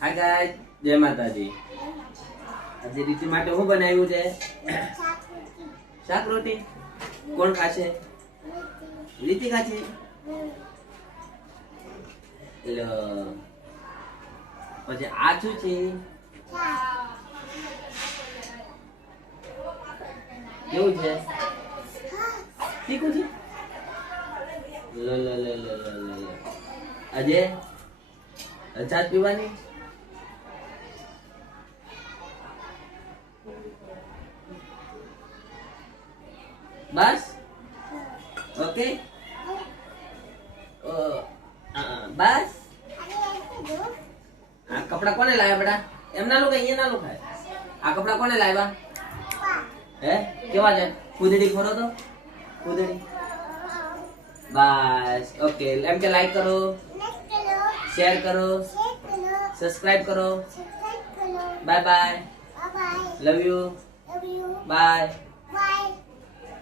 Hi guys, જય માતાજી. આજે રીતિ માટે શું બનાવ્યું છે? શાક રોટી. કોણ ખાશે? રીતિ ખાશે. પછી આ શું છે? કેવું છે? તીખું છે. લ લ લ લ લ આજે ચા પીવાની. બસ ઓકે. બસ આ કપડા કોને લાવ્યા બેટા? એમ ના લો કે અહીંયા ના લો ખાય. આ કપડા કોને લાવ્યા? હે કેવા છે? કુદડી ખોરો તો કુદડી. બસ ઓકે. એમ કે લાઈક કરો, શેર કરો, સબસ્ક્રાઇબ કરો. Bye bye. Love you. By.